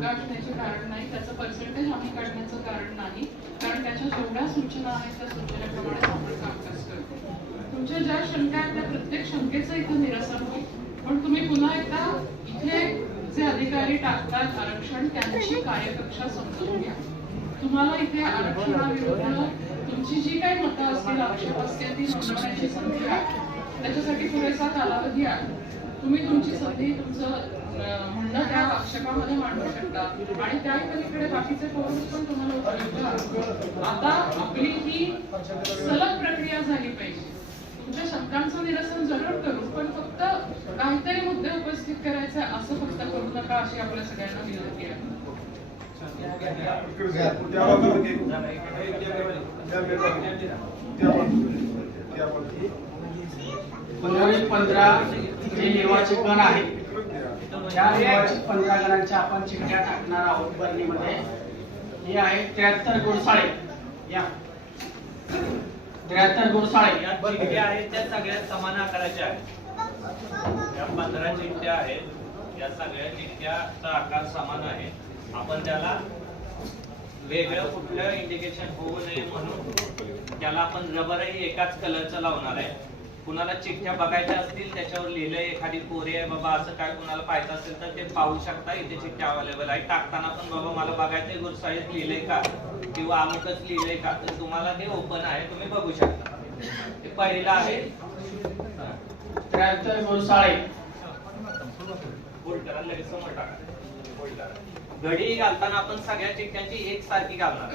शंका असण्याचे कारण नाही त्याचं पर्सेंटेज आम्ही काढण्याचं कारण नाही. कारण त्याच्या जेवढ्या सूचना आहेत त्या सूचनेप्रमाणे आपण कामकाज करतो. तुमच्या ज्या शंका आहेत त्या प्रत्येक शंकेचं इथं निरसन होईल. पण तुम्ही पुन्हा एकदा इथे जे अधिकारी टाकतात आरक्षण त्यांची कार्यकक्षा समजून घ्या. तुम्हाला इथे आरक्षणाविरुद्ध तुमची जी काही मतं असतील आक्षेप असतील ती नोंदवण्याची संधी आहे. त्याच्यासाठी पुरेसा कालावधी आहे. तुम्ही तुमची संधी तुमचं म्हणणं त्या आक्षेपामध्ये मांडू शकता. आणि त्या पलीकडे बाकीचे फोरम्स पण तुम्हाला उपलब्ध आता आपली ही सलग प्रक्रिया झाली पाहिजे. तुमच्या शब्दांचं निरसन जरूर करू पण फक्त काहीतरी मुद्दे उपस्थित करायचे असं फक्त करू नका अशी आपल्या सगळ्यांना विनंती आहे. पंधरा पंधरा जे निर्वाचक गण आहेत त्या पंधरा गणांच्या आपण चिठ्ठ्या टाकणार आहोत बर्नीमध्ये हे आहे त्र्याहत्तर गुरसाळे या. त्र्याहत्तर गुरसाळे या चिठ्ठ्या आहेत त्या सगळ्या समान आकाराच्या आहेत. या पंधरा चिठ्ठ्या आहेत या सगळ्या चिठ्ठ्याचा आकार समान आहे. आपण त्याला वेगळं कुठलं इंडिकेशन होऊ नये म्हणून त्याला आपण रबरही एकाच कलरचं लावणार आहे. कुणाला चिठ्ठ्या बघायच्या असतील त्याच्यावर लिहिलंय एखादी कोरी आहे बाबा असं काय कुणाला पाहायचं असेल तर ते पाहू शकता इथे चिठ्ठ्या अवेलेबल आहे टाकताना पण बाबा मला बघायचंय गुरसाळीत लिहिलंय का? किंवा अमुकच लिहिलंय का? तर तुम्हाला ते ओपन आहे तुम्ही बघू शकता. ते पहिला आहे. त्र्याहत्तर गुरसाळे. लगेच समोर टाका. घडी घालताना आपण सगळ्या चिठ्ठ्यांची एक सारखी घालणार.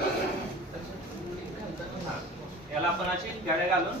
याला आपण अशी घड्या घालून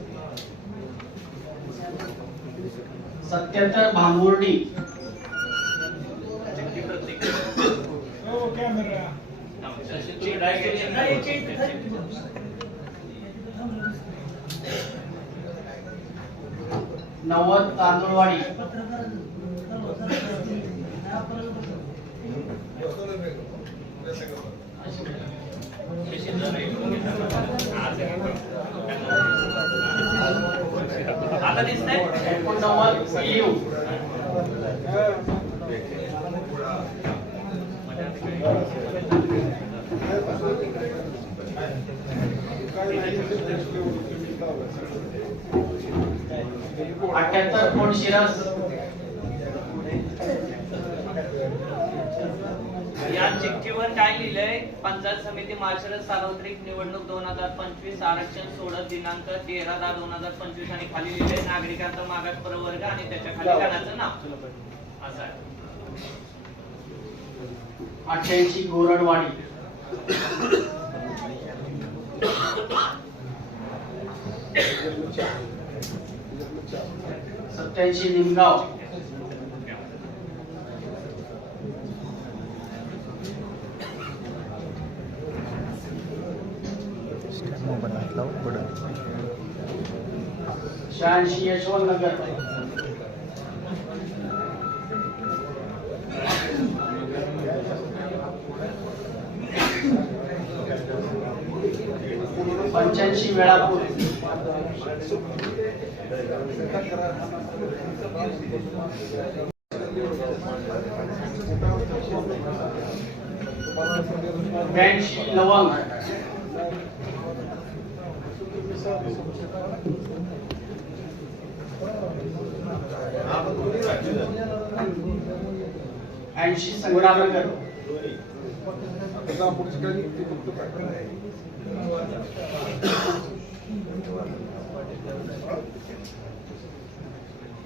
सत्याहत्तर भांबुर्डी चिड- नव्वद तांदुळवाडी. आता दिसतंय? एकोणनव्वद लिव अठ्याहत्तर कोण शिरस? या चिठ्ठीवर काय लिहिलंय? पंचायत समिती माळशिरस सार्वत्रिक निवडणूक दोन हजार पंचवीस आरक्षण सोडत दिनांक तेरा दहा दोन हजार पंचवीस आणि खाली लिहिलंय नागरिकांचा मागास प्रवर्ग आणि त्याच्याखाली गणाचं नाव. असं आहे. अठ्ठ्याऐंशी गोरडवाडी. सत्याऐंशी निमगाव. हो, शहाऐंशी यशवंत नगर. पंच्याऐंशी वेळापूर. ब्याऐंशी लवंग. ऐंशी संग्रामनगर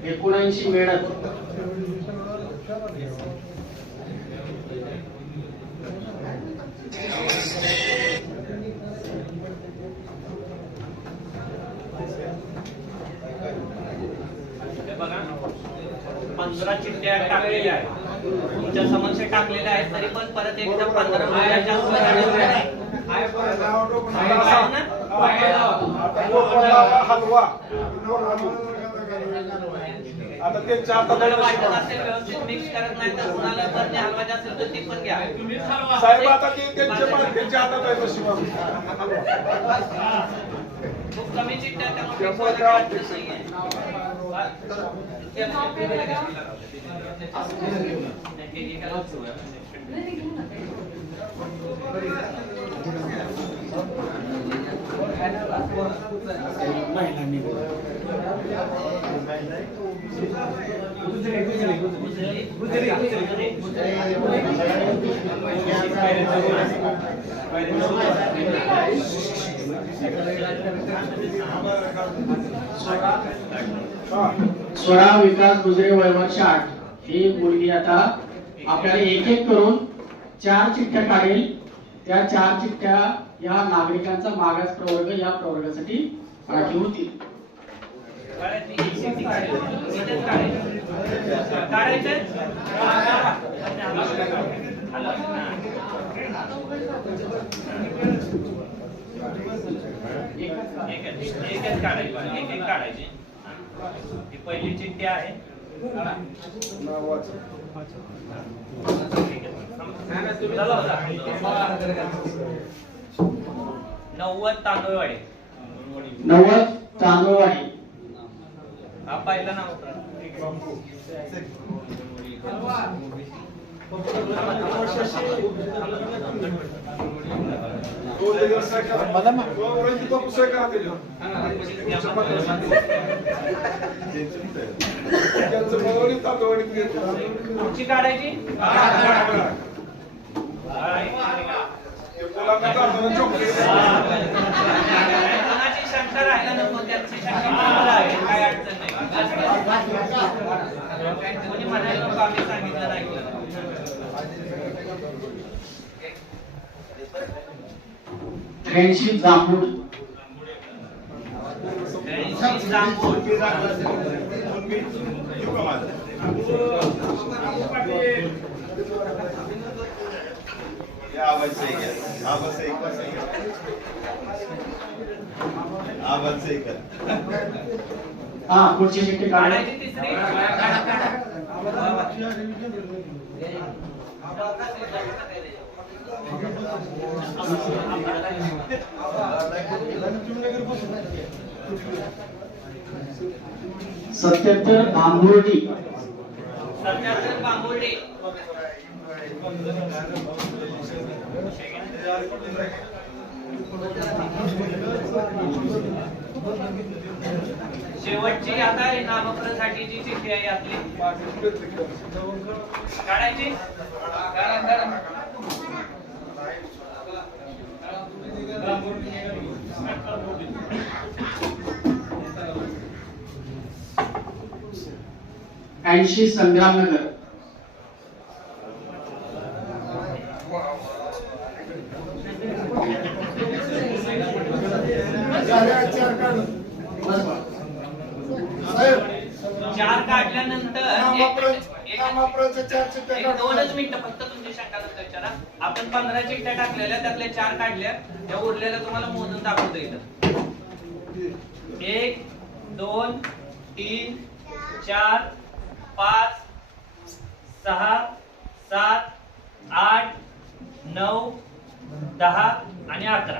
एकोणऐंशी मेळत बघा. पंधरा चिठ्ठ्या टाकलेल्या आहेत. तुमच्या समक्ष टाकलेले आहेत तरी पण परत एकदा पंधरा. आता ते चार व्यवस्थित मिक्स करत नाही तर कुणाला हलवायचे असेल तर ते पण घ्या साहेब आता ते त्यांच्या हातात आहे नशीब खूप कमी चिठ्ठ्या त्यामुळे महिलांनी व्हायला काही अडचण नाहीये. स्वरा विकास गुजरे वयवर शाठ. ही मुलगी आता आपल्याला एक एक करून चार चिठ्ठ्या काढेल. त्या चार चिठ्ठ्या या नागरिकांचा मागास प्रवर्ग या प्रवर्गासाठी राखीव होतील. एकच काढायची एक एक काढायची ही पहिली चिठ्ठी आहे. नव्वद तांदूळवाडी नव्वद तांदूळवाडी हा पहिला नाव कुठची काढायची शंका राहिला नको शंका आहे काय अडचण नाही. कोणी म्हणायला नको आम्ही सांगितलं नाही त्र्याऐंशी जांभूळ त्र्याऐंशी जांभूळ. आवाज सही कर आवाज सही कर सही कर आवाज सही कर हा पुढची काढा. काढायची तिसरी. सत्याहत्तर भांबुर्डी सत्याहत्तर बांबुर्डे. शेवटची आता नामपत्रासाठी जी चिठ्ठी आहे आपली. काढायची? ऐंशी संग्रामनगर चार काढल्यानंतर एक- एक- एक दोनच मिनिटं फक्त तुमची शंका विचारा. आपण पंधरा चिठ्ठ्या टाकलेल्या त्यातल्या चार काढल्या त्या उरलेल्या तुम्हाला मोजून दाखवतो इथं. एक दोन तीन चार पाच सहा सात आठ नऊ दहा आणि अकरा.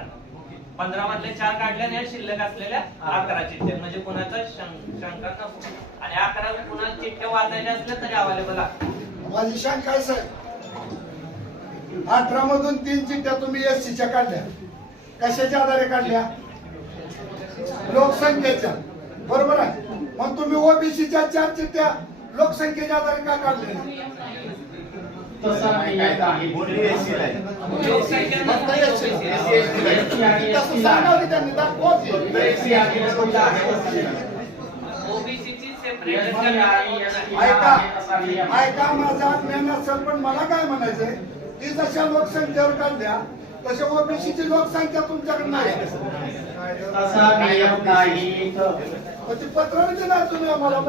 पंधरा मधले चार काढल्या शिल्लक असलेल्या अकरा चिठ्ठ्या म्हणजे कुणाचा? शंका नको आणि अकरा कुणा चिठ्ठ्या वाचायच्या असल्या तरी अवेलेबल माझी शंका आहे साहेब? अठरा मधून तीन चिठ्ठ्या तुम्ही एससीच्या काढल्या. कशाच्या आधारे काढल्या? लोकसंख्येच्या. बरोबर आहे. मग तुम्ही ओबीसीच्या चार चिठ्ठ्या लोकसंख्येच्या आधारे का काढल्या? एसी त्यांनी दाखवा ऐका. ऐका माझा ज्ञान असेल पण मला काय म्हणायचंय? की जशा लोकसंख्येवर काढल्या तशा ओबीसीची लोकसंख्या तुमच्याकडे नाही ती पत्र दिला तुम्ही आम्हाला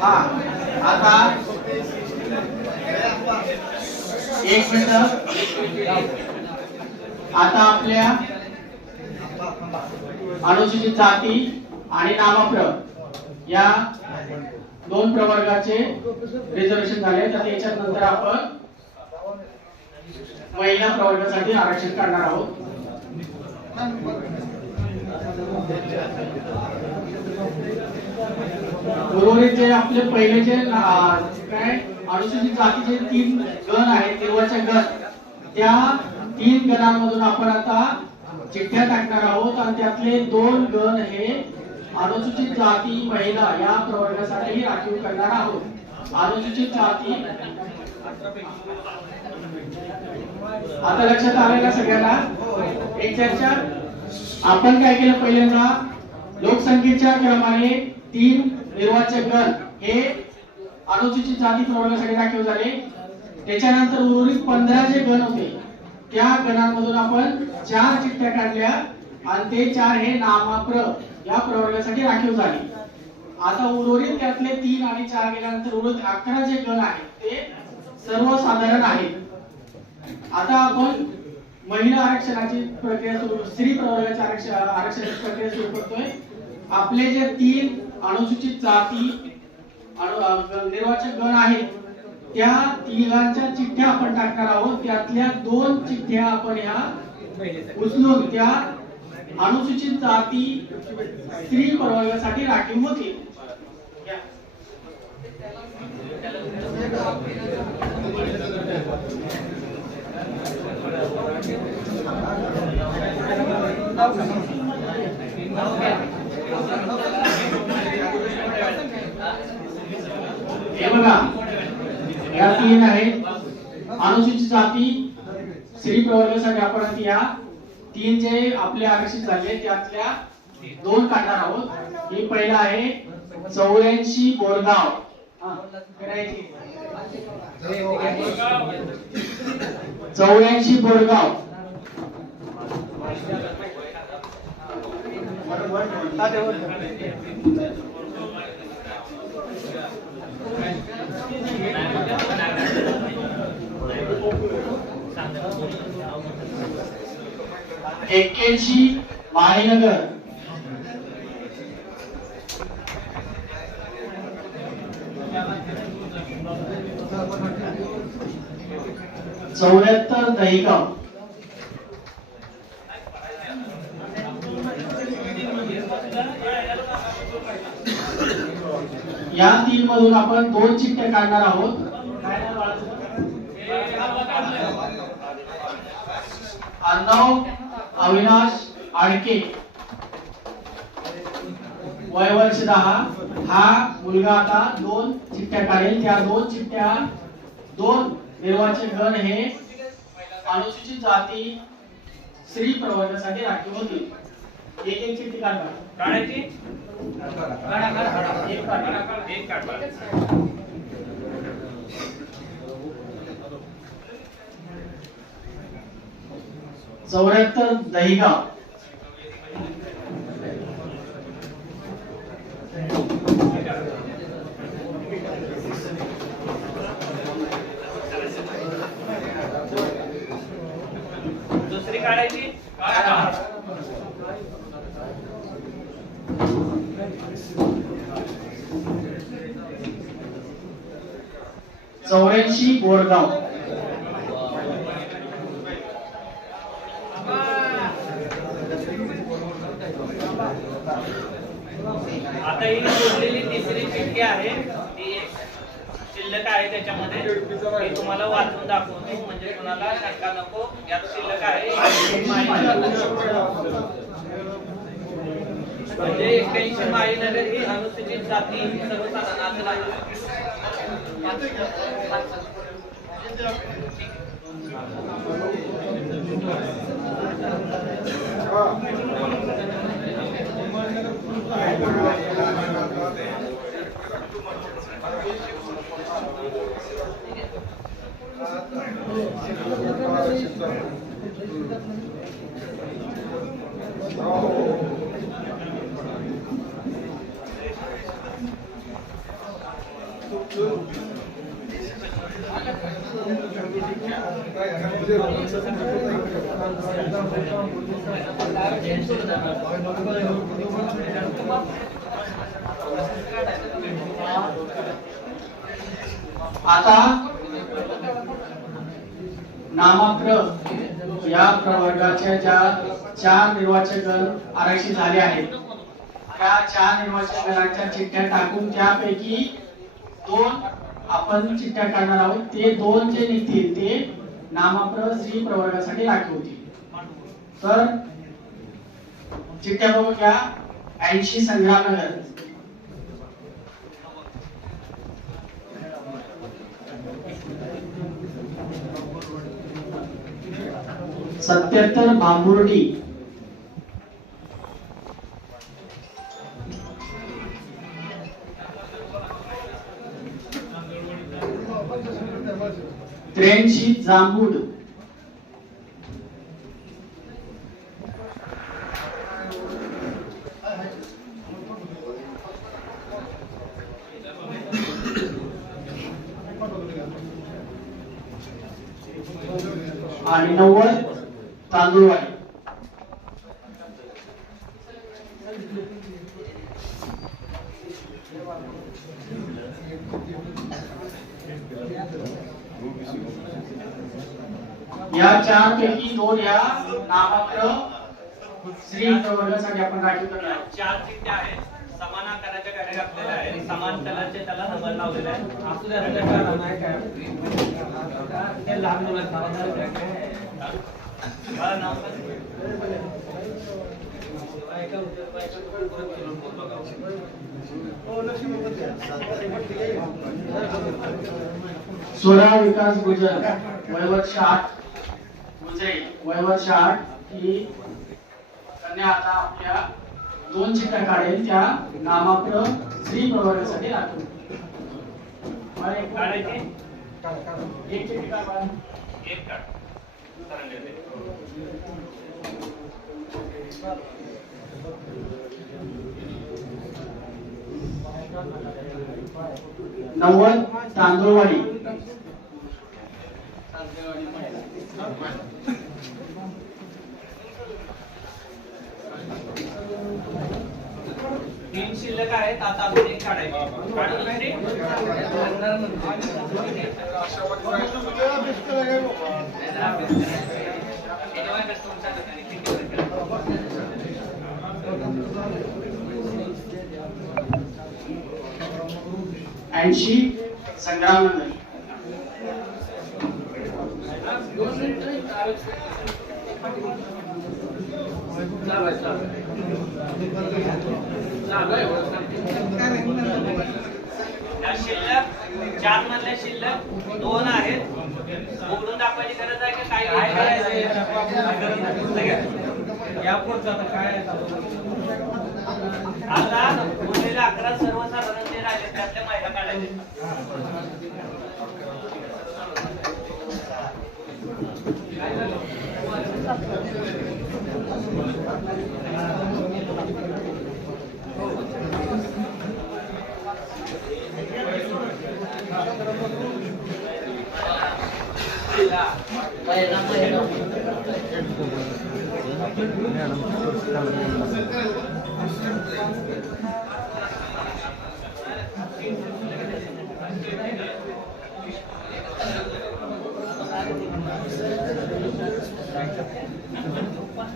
हा आता एक मिनिट. आता आपल्या अनुसूचित जाती आणि नामप्र या दोन प्रवर्गाचे रिझर्वेशन झाले. तर त्याच्या नंतर आपण महिला प्रवर्गासाठी आरक्षण करणार आहोत. उर्वरित जे आपले पहिले जे काय? अनुसूचित जातीचे तीन गण आहेत निर्वाचक गण त्या तीन गणांमधून आपण आता चिठ्ठ्या टाकणार आहोत आणि त्यातले दोन गण हे अनुसूचित जाती महिला या प्रवर्गासाठी राखीव करणार आहोत. अनुसूचित जाती आता लक्षात आलं का सगळ्यांना? एक चर्चा. आपण काय केलं पहिल्यांदा? लोकसंख्येच्या क्रमाने तीन निर्वाचक गण हे अनुसूचित जाती प्रवर्गासाठी राखीव झाले त्याच्यानंतर उर्वरित पंधरा जे गण होते त्या गणांमधून आपण चार चिठ्ठ्या काढल्या आणि ते चार हे नामाप्र या प्रवर्गासाठी राखीव झाले. आता उर्वरित त्यातले तीन आणि चार गेल्यानंतर उर्वरित अकरा जे गण आहेत ते सर्वसाधारण आहेत. आता आपण महिला आरक्षणाची प्रक्रिया सुरू स्त्री प्रवर्गाच्या आरक्षण आरक्षणाची प्रक्रिया सुरू करतोय. आपले जे तीन अनुसूचित जाती निर्वाचक गण आहेत त्या तिघांच्या चिठ्ठ्या आपण टाकणार आहोत. त्यातल्या दोन चिठ्ठ्या आपण या उचलून त्या अनुसूचित जाती स्त्री प्रवर्गासाठी राखीव होतील घ्या. हे बघा या तीन आहे अनुसूचित जाती स्त्री प्रवर्गासाठी आपण या तीन जे आपले आरक्षित झाले त्यातल्या दोन काढणार आहोत. ही पहिला आहे चौऱ्याऐंशी बोरगाव. चौऱ्याऐंशी बोरगाव. एक्क्याऐंशी माळीनगर चौऱ्याहत्तर दहीगाव. या तीन मधून आपण दोन चिठ्ठ्या काढणार आहोत. अर्णव अविनाश आडके वय वर्ष दहा. हा मुलगा आता दोन चिठ्ठ्या काढेल. त्या दोन चिठ्ठ्या दोन देवाचे गण हे अनुसूचित जाती स्त्री प्रवर्गासाठी राखीव होतील. एक एक चिठ्ठी काढा काढायची? एक काढा. एक काढ बाळा. चौऱ्याहत्तर दहिगाव. दुसरी काढायची? चौऱ्याऐंशी बोरगाव. आता ही जोडलेली तिसरी चिठ्ठी आहे. ती एक शिल्लक आहे त्याच्यामध्ये. मी तुम्हाला वाचून दाखवतो म्हणजे कुणाला शंका नको. यात शिल्लक आहे. म्हणजे एक्क्याऐंशी माळीनगर ही अनुसूचित जाती सर्वसाधारण हो आता नामात्र या प्रवर्गाच्या ज्या चार निर्वाचक गण आरक्षित झाले आहेत त्या चार निर्वाचक गणाच्या चिठ्ठ्या टाकून त्यापैकी दोन आपण चिठ्ठ्या टाकणार आहोत. ते दोन जे निघतील ते नामाप्र स्त्री प्रवर्गासाठी राखीव होती. तर चिठ्ठ्या बघून घ्या ऐंशी संग्रामनगर सत्याहत्तर भांबुर्डी zambudo नामात्र श्री प्रवर्गासाठी आपण राखीव करणार आहोत. चार चिठ्ठ्या आहेत समान आकाराच्या गाड्या घातलेल्या आहेत समान कलरचे त्याला नंबर लावलेले आहेत असू द्या असू द्या. ते लहान मुलांना मला नाव सांग. सोळा विकास गुजर वयवर्ष आठ गुजरे वयवर्ष आठ ही कन्या आता आपल्या दोन चिठ्ठ्या काढेल त्या नामाप्र श्री प्रवर्गासाठी राखून एक काढा. दे. नव्वद तांदूळवाडी. तीन शिल्लक आहेत आता अजून एक काढायची. दुसरी? ऐंशी संग्रामनगर. या शिल्लक चार मधल्या शिल्लक दोन आहेत. उघडून दाखवायची गरज आहे का? काय आता उरलेल्या अकरा सर्वसाधारण जे राहिले त्यातल्या महिला काढायचे. మేడం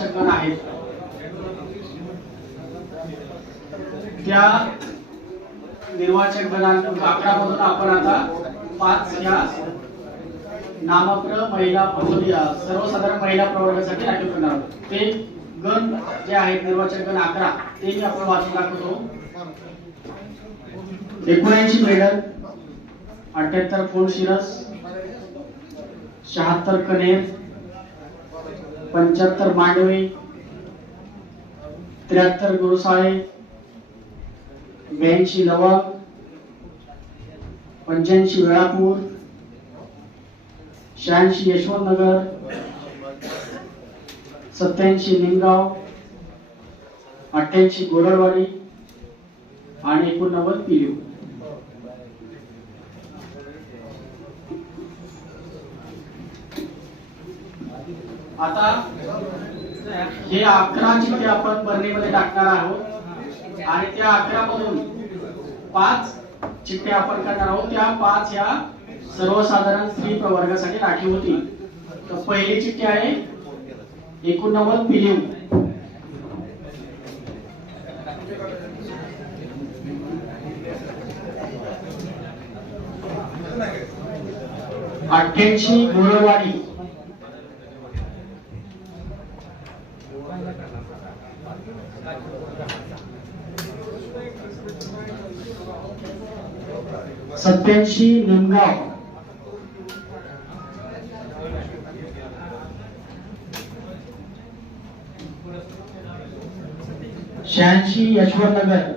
अकरा निर्वाचक आहेत. त्या निर्वाचक गणांकडून अकरा आपण आता पाच ह्या नामप्र महिला प्रबोधी सर्वसाधारण महिला प्रवर्गासाठी राखीव करणार आहोत. ते गण जे आहेत निर्वाचक गण अकरा ते मी आपण वाचून दाखवतो. एकोणऐंशी मेडल अठ्याहत्तर फोन शिरस शहात्तर कनेर पंच्याहत्तर मांडवी त्र्याहत्तर गुरुसाळे ब्याऐंशी लवक पंच्याऐंशी वेळापूर शहाऐंशी यशवंतनगर सत्याऐंशी निमगाव अठ्ठ्याऐंशी गोरडवाडी आणि एकोणनव्वद पिलू आता हे अकरा चिठ्ठे आपण बरणीमध्ये टाकणार आहोत आणि त्या अकरा मधून पाच चिठ्ठे आपण करणार आहोत. त्या पाच ह्या सर्वसाधारण स्त्री प्रवर्गासाठी राखीव होती. तर पहिली चिठ्ठी आहे एकोणनव्वद पिलीव अठ्ठ्याऐंशी गोरवाडी सत्याऐंशी निमगाव शहाऐंशी यशवंतनगर.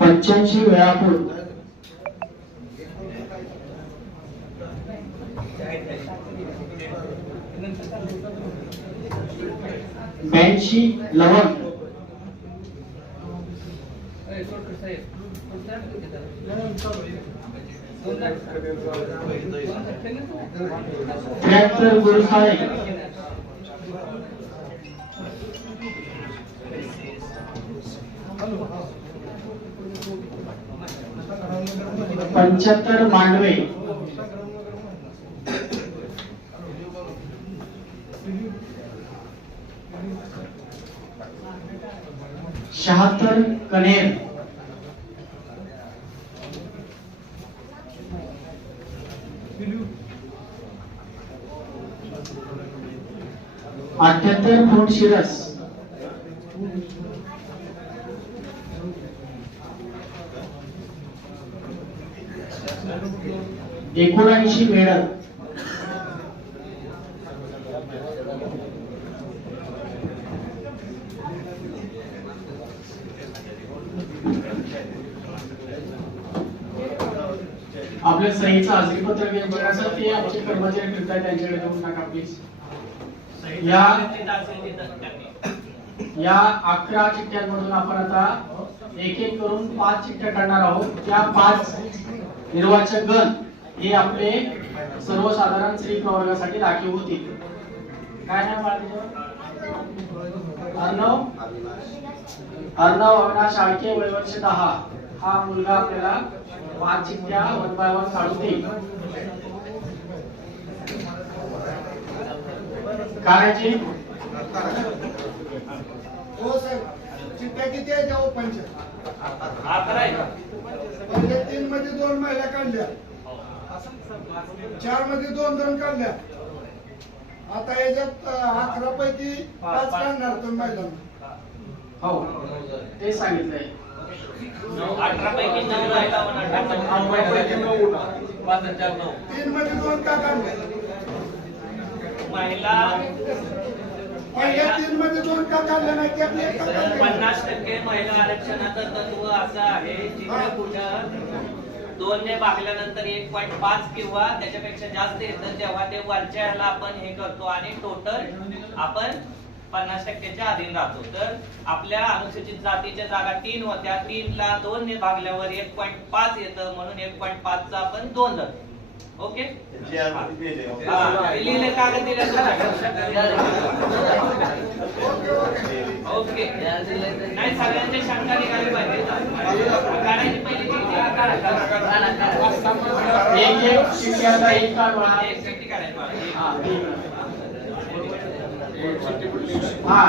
पंच्याऐंशी वेळापूर. ब्याऐंशी लवण त्र्याहत्तर गुरुसाळे पंच्याहत्तर मांडवे शहात्तर कनेर. अठ्याहत्तर फूट शिरस. एकोणऐंशी मेडल आपल्या सहीचं हजेरीपत्र बघण्यासाठी आमचे कर्मचारी फिरतात त्यांच्याकडे देऊन टाका प्लीज या या अकरा चिठ्ठ्यांमधून आपण आता एक एक करून पाच चिठ्ठ्या काढणार आहोत. त्या पाच निर्वाचक गण हे आपले सर्वसाधारण स्त्री प्रवर्गासाठी राखीव होतील. काय नाव? अर्णव? अर्णव अविनाश आळके वय वर्ष दहा. हा मुलगा आपल्याला पाच चिठ्ठ्या वन बाय वन काढून देईल काढायची हो साहेब चिठ्ठ्या किती आहे का? पहिले तीन मध्ये दोन महिला काढल्या. चारमध्ये दोन दोन काढल्या. आता याच्यात अकरा पैकी पाच काढणार तुम्ही महिलांना. हो ते सांगितलंय. अठरा पैकी नऊ राहिला म्हणा पैकी नऊ ना. तीन मध्ये दोन का काढले महिला पहिल्या तीन मध्ये दोन का काढले नाही त्यातले एक का काढले? पन्नास टक्के महिला आरक्षणाचं तत्व असं आहे जिथे कुठं दोन ने भागल्यानंतर एक पॉईंट पाच किंवा त्याच्यापेक्षा जास्त येतं तेव्हा ते वरच्या ह्याला आपण हे करतो आणि टोटल आपण पन्नास टक्क्याच्या अधीन राहतो तर आपल्या अनुसूचित जातीच्या जागा तीन होत्या तीन ला दोन ने भागल्यावर एक पॉईंट पाच येतं म्हणून एक पॉईंट पाच चा आपण दोन धरतो ओके. हा, हे लिहिले कागद दिले ओके नाही सगळ्यांची शंका निघाली पाहिजे काढायची पहिली. एक एक आता एक काढवा एक चिठ्ठी काढायची मला. हा,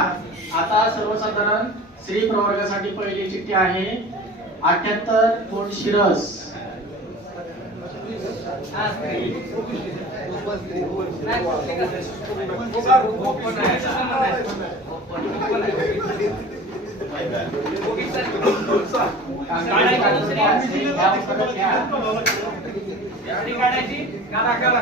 आता सर्वसाधारण स्त्री प्रवर्गासाठी पहिली चिठ्ठी आहे. अठ्याहत्तर कोण शिरस? काढायची? काढायची काढा काढा.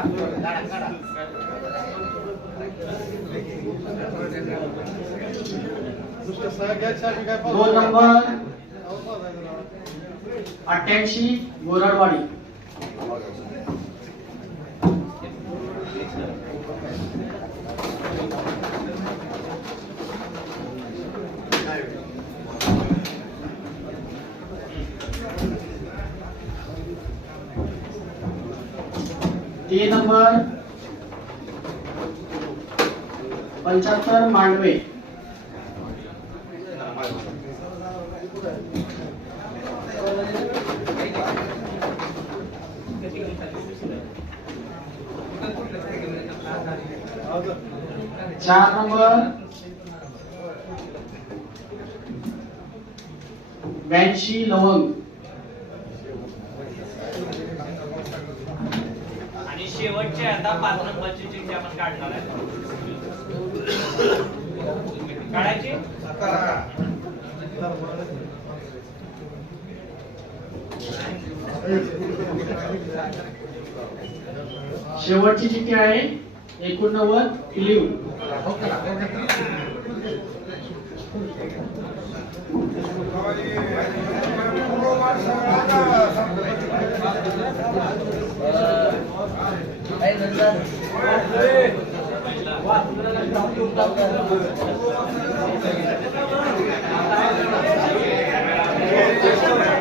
काढा काढा दोन नंबर। अठ्ठ्याऐंशी गोरडवाडी तीन नंबर। पंच्याहत्तर मांडवे. चार नंबर. ब्याऐंशी लवंग. आणि शेवटचे आता पाच नंबरची चिठ्ठी आपण काढणार आहे काढायची? शेवटची चिठ्ठी आहे. एकोणनव्वद लिव महिला.